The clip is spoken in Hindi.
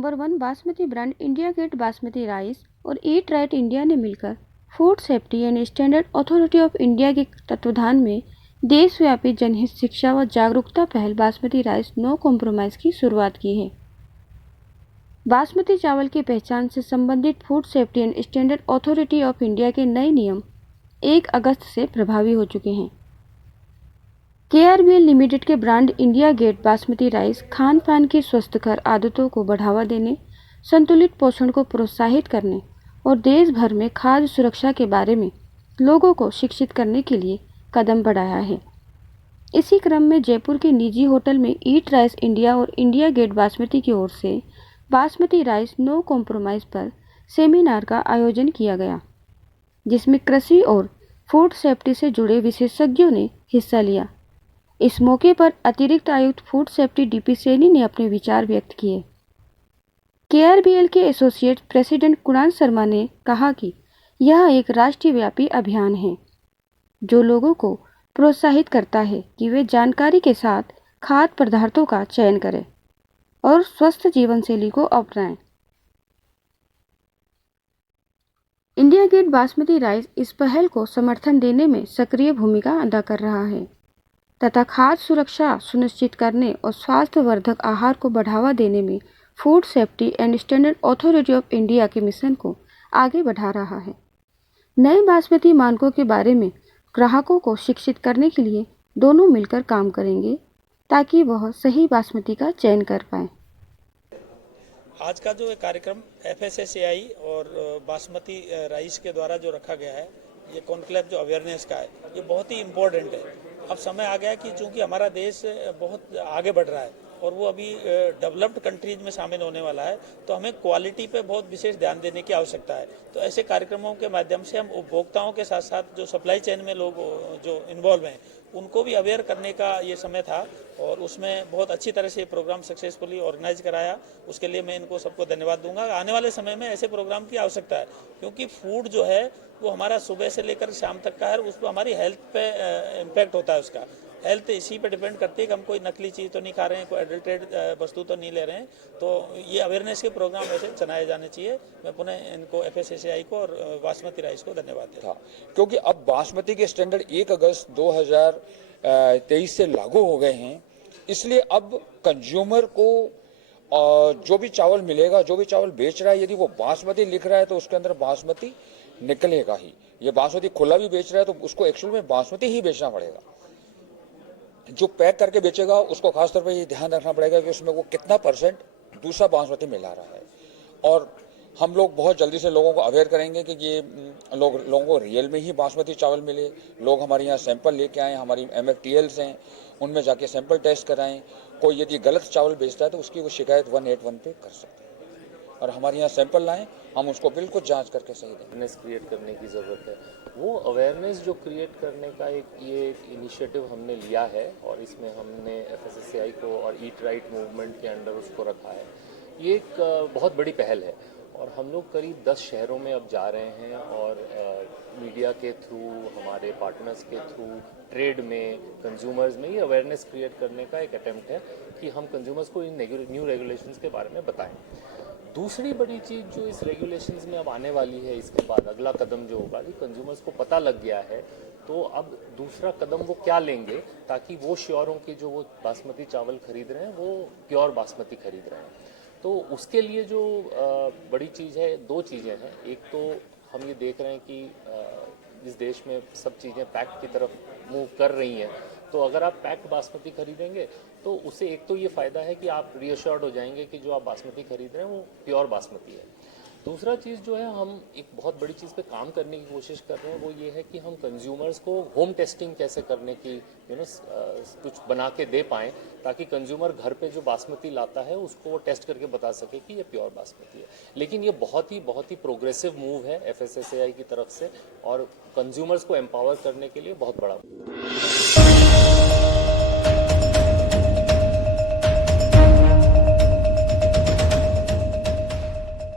Number 1 basmati brand India Gate basmati rice और ईट राइट इंडिया ने मिलकर food safety and standard authority of India के तत्वाधान में देशव्यापी जनहित शिक्षा व जागरूकता पहल बासमती राइस नो कॉम्प्रोमाइज़ की शुरुआत की है। बासमती चावल की पहचान से संबंधित food safety and standard authority of India के नए नियम 1 अगस्त से प्रभावी हो चुके हैं। KRBL लिमिटेड के brand India Gate basmati rice खान पान की स्वस्थकर आदतों को बढ़ावा देने, संतुलित पोषण को प्रोत्साहित करने और देश भर में खाद्य सुरक्षा के बारे में लोगों को शिक्षित करने के लिए कदम बढ़ाया है। इसी क्रम में जयपुर के निजी होटल में ईट राइस इंडिया और इंडिया गेट बासमती की ओर से बासमती राइस नो कॉम्प्रोमाइज़ पर सेमिनार का आयोजन किया गया, जिसमें कृषि और फूड सेफ्टी से जुड़े विशेषज्ञों ने हिस्सा लिया। इस मौके पर अतिरिक्त आयुक्त फूड सेफ्टी DP सैनी ने अपने विचार व्यक्त किए। KRBL के एसोसिएट प्रेसिडेंट कुणाल शर्मा ने कहा कि यह एक राष्ट्रव्यापी अभियान है जो लोगों को प्रोत्साहित करता है कि वे जानकारी के साथ खाद्य पदार्थों का चयन करें और स्वस्थ जीवन शैली को अपनाएं। इंडिया गेट बासमती राइस इस पहल को समर्थन देने में सक्रिय भूमिका अदा कर रहा है तथा खाद्य सुरक्षा सुनिश्चित करने और स्वास्थ्यवर्धक आहार को बढ़ावा देने में food safety and standard authority of India के मिशन को आगे बढ़ा रहा है। नए बासमती मानकों के बारे में ग्राहकों को शिक्षित करने के लिए दोनों मिलकर काम करेंगे ताकि वह सही बासमती का चयन कर पाएं। आज का जो कार्यक्रम FSSAI और बासमती राइस के द्वारा जो रखा गया है, ये कॉन्क्लेव जो अवेयरनेस का है, ये बहुत ही इम्पोर्टेंट है। अब समय आ गया कि चूंकि हमारा देश बहुत आगे बढ़ रहा है और वो अभी डेवलप्ड कंट्रीज में शामिल होने वाला है, तो हमें क्वालिटी पे बहुत विशेष ध्यान देने की आवश्यकता है। तो ऐसे कार्यक्रमों के माध्यम से हम उपभोक्ताओं के साथ साथ जो सप्लाई चेन में लोग जो इन्वॉल्व हैं उनको भी अवेयर करने का ये समय था और उसमें बहुत अच्छी तरह से प्रोग्राम सक्सेसफुली ऑर्गेनाइज कराया। उसके लिए मैं इनको सबको धन्यवाद दूंगा। आने वाले समय में ऐसे प्रोग्राम की आवश्यकता है क्योंकि फूड जो है वो हमारा सुबह से लेकर शाम तक का है, उस पर हमारी हेल्थ पे इम्पैक्ट होता है। उसका हेल्थ इसी पे डिपेंड करती है कि हम कोई नकली चीज़ तो नहीं खा रहे हैं, कोई एडल्ट्रेटेड वस्तु तो नहीं ले रहे हैं। तो ये अवेयरनेस के प्रोग्राम ऐसे चलाए जाने चाहिए। मैं पुनः इनको FSSAI को और बासमती राइस को धन्यवाद देता हूं। क्योंकि अब बासमती के स्टैंडर्ड 1 अगस्त 2023 से लागू हो गए हैं, इसलिए अब कंज्यूमर को जो भी चावल मिलेगा, जो भी चावल बेच रहा है, यदि वो बासमती लिख रहा है तो उसके अंदर बासमती निकलेगा ही। ये बासमती खुला भी बेच रहा है तो उसको एक्चुअल में बासमती ही बेचना पड़ेगा। जो पैक करके बेचेगा उसको खासतौर पर ये ध्यान रखना पड़ेगा कि उसमें वो कितना % दूसरा बासमती मिला रहा है। और हम लोग बहुत जल्दी से लोगों को अवेयर करेंगे कि ये लोगों को रियल में ही बासमती चावल मिले। लोग हमारे यहाँ सैंपल लेके आएँ, हमारी MFTLs हैं, उनमें जाके सैंपल टेस्ट कराएं। कोई यदि गलत चावल बेचता है तो उसकी वो शिकायत 181 पे कर सकते हैं और हमारे यहाँ सैंपल लाएं, हम उसको बिल्कुल जांच करके सही दें। अवेयरनेस क्रिएट करने की ज़रूरत है। वो अवेयरनेस जो क्रिएट करने का ये इनिशिएटिव हमने लिया है और इसमें हमने FSSAI को और ईट राइट मूवमेंट के अंडर उसको रखा है। ये एक बहुत बड़ी पहल है और हम लोग करीब 10 शहरों में अब जा रहे हैं और मीडिया के थ्रू, हमारे पार्टनर्स के थ्रू, ट्रेड में, कंज्यूमर्स में ये अवेयरनेस क्रिएट करने का एक अटेम्प्ट है कि हम कंज्यूमर्स को इन न्यू रेगुलेशंस के बारे में बताएं। दूसरी बड़ी चीज़ जो इस रेगुलेशंस में अब आने वाली है, इसके बाद अगला कदम जो होगा कि कंज्यूमर्स को पता लग गया है, तो अब दूसरा कदम वो क्या लेंगे ताकि वो श्योर हों कि जो वो बासमती चावल खरीद रहे हैं वो प्योर बासमती खरीद रहे हैं। तो उसके लिए जो बड़ी चीज़ है, 2 चीज़ें हैं। एक तो हम ये देख रहे हैं कि इस देश में सब चीज़ें पैक्ड की तरफ मूव कर रही हैं, तो अगर आप पैक्ड बासमती खरीदेंगे तो उससे एक तो ये फ़ायदा है कि आप रीअश्योर्ड हो जाएंगे कि जो आप बासमती खरीद रहे हैं वो प्योर बासमती है। दूसरा चीज़ जो है, हम एक बहुत बड़ी चीज़ पे काम करने की कोशिश कर रहे हैं, वो ये है कि हम कंज्यूमर्स को होम टेस्टिंग कैसे करने की कुछ बना के दे पाएँ ताकि कंज्यूमर घर पे जो बासमती लाता है उसको वो टेस्ट करके बता सके कि ये प्योर बासमती है। लेकिन ये बहुत ही प्रोग्रेसिव मूव है FSSAI की तरफ से और कंज्यूमर्स को एम्पावर करने के लिए बहुत बड़ा